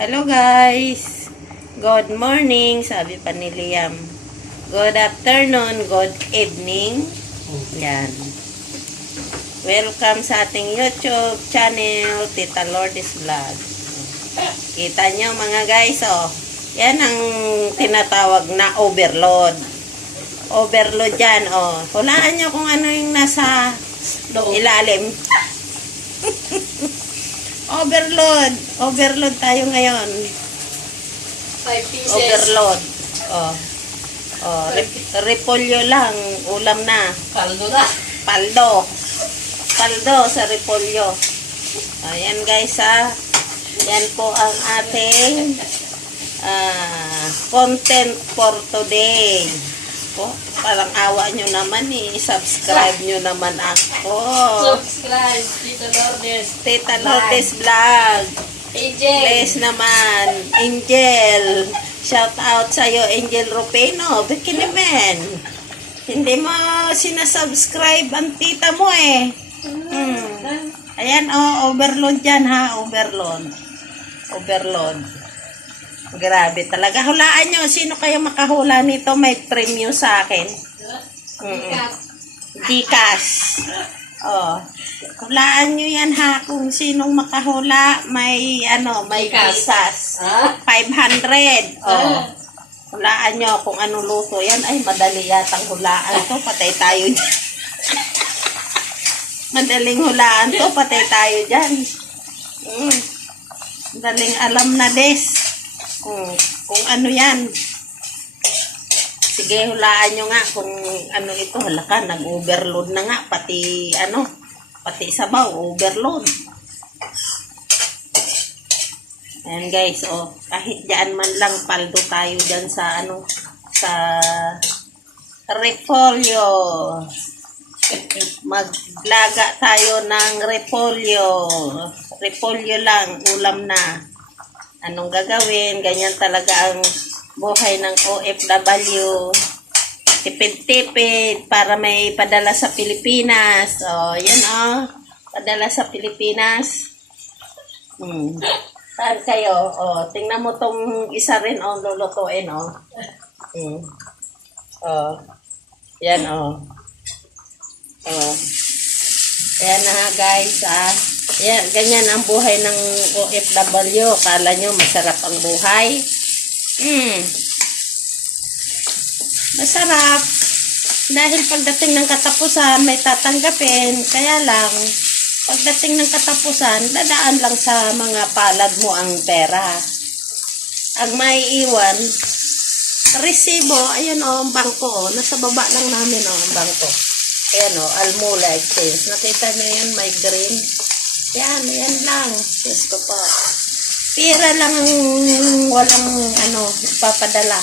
Hello guys! Good morning, sabi pa ni Liam. Good afternoon, good evening. Yan. Welcome sa ating YouTube channel, Tita Lourdes Vlog. Kita nyo mga guys, oh. Yan ang tinatawag na overload. Overload yan, oh. Hulaan nyo kung ano yung nasa ilalim. Overload. Overload tayo ngayon. 5 pieces. Overload. Oh. Oh, repolyo lang. Ulam na. Kaldo na. Paldo. Paldo sa repolyo. Ayan guys ha. Yan po ang ating content for today. Po, parang awa nyo naman eh. Subscribe nyo naman ako. Subscribe. Tita Lourdes. Tita Lourdes Vlog. Angel. Bless naman. Angel. Shout out sa'yo, Angel Rupeno. Bikini man. Hindi mo sinasubscribe ang tita mo eh. Ayan, oh, overload yan ha. Overload. Overload. Grabe talaga. Hulaan nyo. Sino kayo makahula nito? May premium sa akin. Gcash. Oh. Hulaan nyo yan ha. Kung sinong makahula, may may Gcash. 500. Oh. Hulaan nyo kung anong luto yan. Ay, madali yatang hulaan to. Patay tayo dyan. Madaling hulaan to. Patay tayo dyan. Madaling alam na des. Kung ano yan. Sige, hulaan nyo nga kung ano ito. Hala ka, nag-overload na nga. Pati sabaw, overload. Ayan guys, oh. Kahit dyan man lang, paldo tayo dyan sa sa repolyo. Maglaga tayo ng repolyo. Repolyo lang, ulam na. Anong gagawin? Ganyan talaga ang buhay ng OFW. Tipid-tipid para may padala sa Pilipinas. O, yan o. Padala sa Pilipinas. Saan kayo? O, tingnan mo tong isa rin o, lulutuin o. O. Yan o. O. Ayan na guys ah. Yan, ganyan ang buhay ng OFW. Kala nyo masarap ang buhay? Masarap. Dahil pagdating ng katapusan, may tatanggapin. Kaya lang, pagdating ng katapusan, dadaan lang sa mga palad mo ang pera. Ang may iwan, resibo, ayan o, ang bangko. Nasa baba lang namin o, ang bangko. Ayan o, Almula Exchange. Nakita nyo yan, may green. Yan lang. Diyos ko po. Pira lang ang walang ipapadala.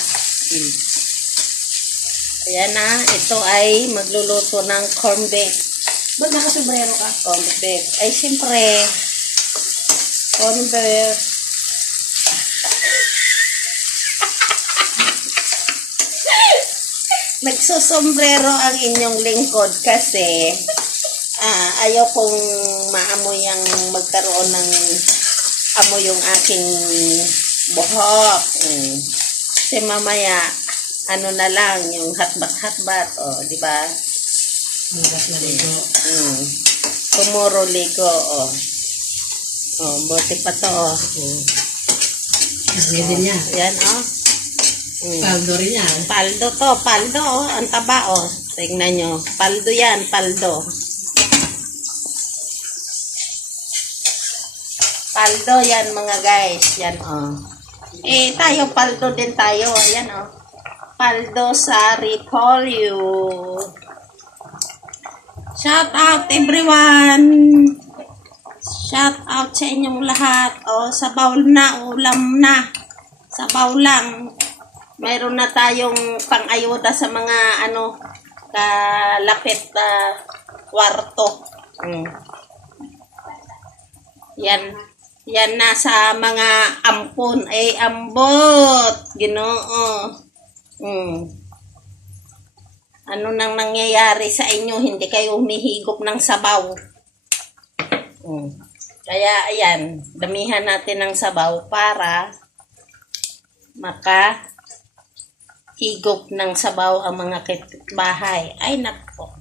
Ayan na. Ito ay magluluto ng corn beef. Ba't nakasombrero ka? Corn beef. Ay, siyempre. Corn beef. Nagsusombrero ang inyong lingkod kasi ayaw pong maamoy ang magkaroon ng amoy yung aking buhok. Kasi mamaya, na lang, yung hatbat-hatbat, di ba? Bukas na ligo. Tomorrow ligo, buti pa to, Pwede niya. Yan, Paldo rin yan. Paldo to, paldo, ang taba, Tingnan nyo, paldo yan, paldo. Paldo yan mga guys. Yan tayo paldo din tayo. Ayan Paldo sa repolyo. Shout out everyone. Shout out sa inyong lahat. Sabaw na, ulam na. Sabaw lang. Mayroon na tayong pang-ayuda sa mga kalapit na kwarto. Yan na sa mga ampon. Ay, ambot. Ginoo. Ano nang nangyayari sa inyo? Hindi kayo humihigop ng sabaw. Kaya ayan, damihan natin ng sabaw para higop ng sabaw ang mga kapitbahay. Ay nako.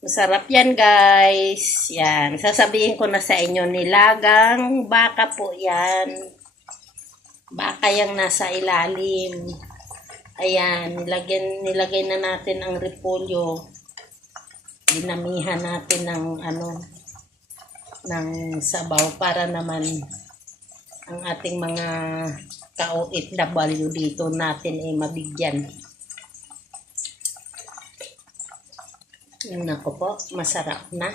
Masarap yan guys. Yan. Sasabihin ko na sa inyo, nilagang baka po yan. Baka yung nasa ilalim. Ayan. Nilagay na natin ang repolyo. Dinamihan natin ng sabaw para naman ang ating mga ka-OFW dito natin ay mabigyan. Nako po, masarap na.